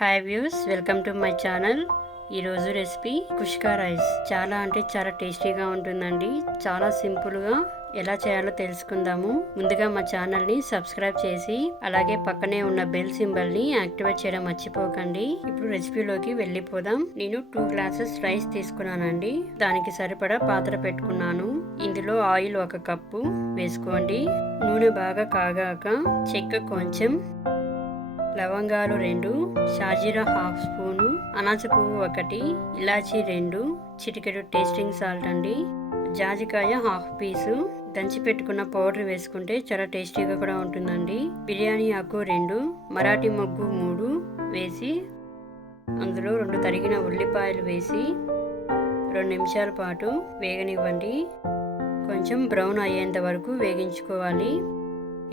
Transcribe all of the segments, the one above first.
Hi views, welcome to my channel. ఈరోజు recipe కుష్కా rice. చాలా అంటే చాలా టేస్టీగా ఉంటుందండి. చాలా సింపుల్గా ఎలా చేయాలో తెలుసుకుందాము. ముందుగా మా ఛానల్ని సబ్స్క్రైబ్ చేసి అలాగే పక్కనే ఉన్న బెల్ సింబల్ని యాక్టివేట్ చేయడం మర్చిపోకండి. ఇప్పుడు రెసిపీలోకి వెళ్ళిపోదాం. నేను 2 గ్లాసెస్ రైస్ తీసుకున్నానండి. దానికి సరిపడా పాత్ర పెట్టుకున్నాను. ఇందులో ఆయిల్ 1 కప్పు వేసుకోండి. నూనె బాగా కాగాక చెక్క కొంచెం, లవంగాలు 2, షాజీరా 1/2 స్పూను, అనాస పువ్వు 1, ఇలాచీ 2, చిటికెడు టేస్టింగ్ సాల్ట్ అండి, జాజికాయ 1/2 పీసు, దంచి పెట్టుకున్న పౌడర్ వేసుకుంటే చాలా టేస్టీగా కూడా ఉంటుందండి. బిర్యానీ ఆకు 2, మరాఠీ మొగ్గు 3 వేసి అందులో 2 తరిగిన ఉల్లిపాయలు వేసి 2 నిమిషాల పాటు వేగనివ్వండి. కొంచెం బ్రౌన్ అయ్యేంత వరకు వేగించుకోవాలి.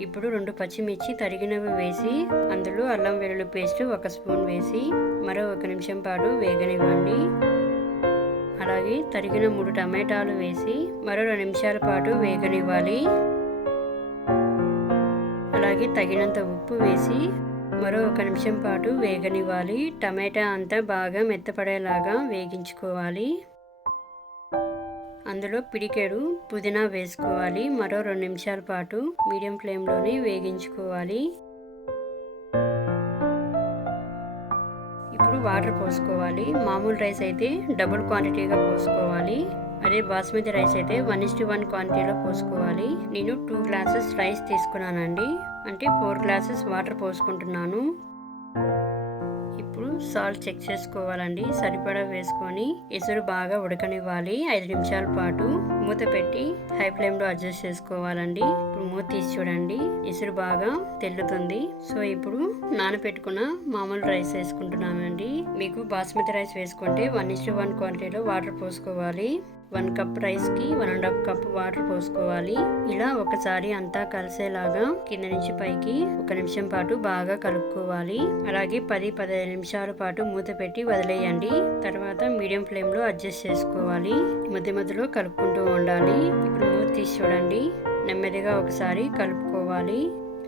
ఇప్పుడు 2 పచ్చిమిర్చి తరిగినవి వేసి అందులో అల్లం వెల్లుల్లి పేస్ట్ 1 స్పూన్ వేసి మరో 1 నిమిషం పాటు వేగనివ్వండి. అలాగే తరిగిన 3 టమాటాలు వేసి మరో 2 నిమిషాల పాటు వేగనివ్వాలి. అలాగే తగినంత ఉప్పు వేసి మరో 1 నిమిషం పాటు వేగనివ్వాలి. టమాటా అంతా బాగా మెత్తపడేలాగా వేగించుకోవాలి. అందులో పిడికెడు పుదీనా వేసుకోవాలి. మరో 2 నిమిషాల పాటు మీడియం ఫ్లేమ్లోనే వేగించుకోవాలి. ఇప్పుడు వాటర్ పోసుకోవాలి. మామూలు రైస్ అయితే డబుల్ క్వాంటిటీగా పోసుకోవాలి. అదే బాస్మతి రైస్ అయితే 1:1 క్వాంటిటీలో పోసుకోవాలి. నేను 2 గ్లాసెస్ రైస్ తీసుకున్నానండి. అంటే 4 గ్లాసెస్ వాటర్ పోసుకుంటున్నాను. ఇప్పుడు సాల్ట్ చెక్ చేసుకోవాలండి. సరిపడా వేసుకొని ఎసురు బాగా ఉడకనివ్వాలి. 5 నిమిషాల పాటు మూత పెట్టి హై ఫ్లేమ్లో అడ్జస్ట్ చేసుకోవాలండి. ఇప్పుడు మూత తీసి చూడండి, ఎసురు బాగా తెల్లుతుంది. సో ఇప్పుడు నానబెట్టుకున్న మామూలు రైస్ వేసుకుంటున్నానండి. మీకు బాస్మతి రైస్ వేసుకుంటే 1:1 క్వాంటిటీలో వాటర్ పోసుకోవాలి. 1 కప్ రైస్కి 1.5 కప్ వాటర్ పోసుకోవాలి. ఇలా ఒకసారి అంతా కలిసేలాగా కింద నుంచి పైకి 1 నిమిషం పాటు బాగా కలుపుకోవాలి. అలాగే 10-15 నిమిషాల పాటు మూత పెట్టి వదిలేయండి. తర్వాత మీడియం ఫ్లేమ్లో అడ్జస్ట్ చేసుకోవాలి. మధ్య మధ్యలో కలుపుకుంటూ ఉండాలి. ఇప్పుడు మూత తీసి చూడండి, నెమ్మదిగా ఒకసారి కలుపుకోవాలి.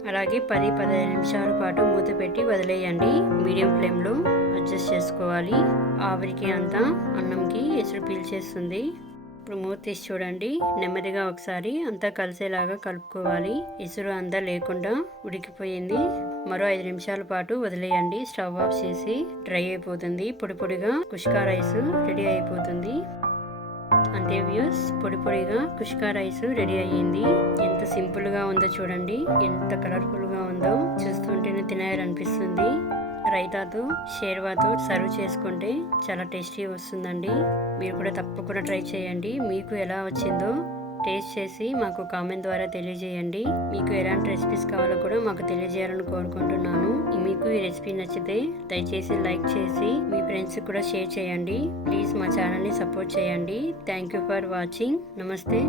అలాగే 10-15 నిమిషాల పాటు మూత పెట్టి వదిలేయండి. మీడియం ఫ్లేమ్లో అడ్జస్ట్ చేసుకోవాలి. ఆవిరికి అంతా అన్నంకి ఎసురు పీల్చేస్తుంది. ఇప్పుడు మూత తీసి చూడండి, నెమ్మదిగా ఒకసారి అంతా కలిసేలాగా కలుపుకోవాలి. ఎసురు అంతా లేకుండా ఉడికిపోయింది. మరో 5 నిమిషాల పాటు వదిలేయండి. స్టవ్ ఆఫ్ చేసి డ్రై అయిపోతుంది. పొడి పొడిగా కుష్కా రైస్ రెడీ అయిపోతుంది. అంతే వ్యూస్, పొడి పొడిగా కుష్కా రైస్ రెడీ అయ్యింది. ఎంత సింపుల్గా ఉందో చూడండి, ఎంత కలర్ఫుల్గా ఉందో. చూస్తుంటేనే తినాలనిపిస్తుంది. రైతాతో షేర్వాతో సర్వ్ చేసుకుంటే చాలా టేస్టీ వస్తుందండి. మీరు కూడా తప్పకుండా ట్రై చేయండి. మీకు ఎలా వచ్చిందో టేస్ట్ చేసి మాకు కామెంట్ ద్వారా తెలియజేయండి. మీకు ఎలాంటి రెసిపీస్ కావాలో కూడా మాకు తెలియజేయాలని కోరుకుంటున్నాను. మీకు ఈ రెసిపీ నచ్చితే దయచేసి లైక్ చేసి మీ ఫ్రెండ్స్కి కూడా షేర్ చేయండి. ప్లీజ్ మా ఛానల్ని సపోర్ట్ చేయండి. Thank you for watching. నమస్తే.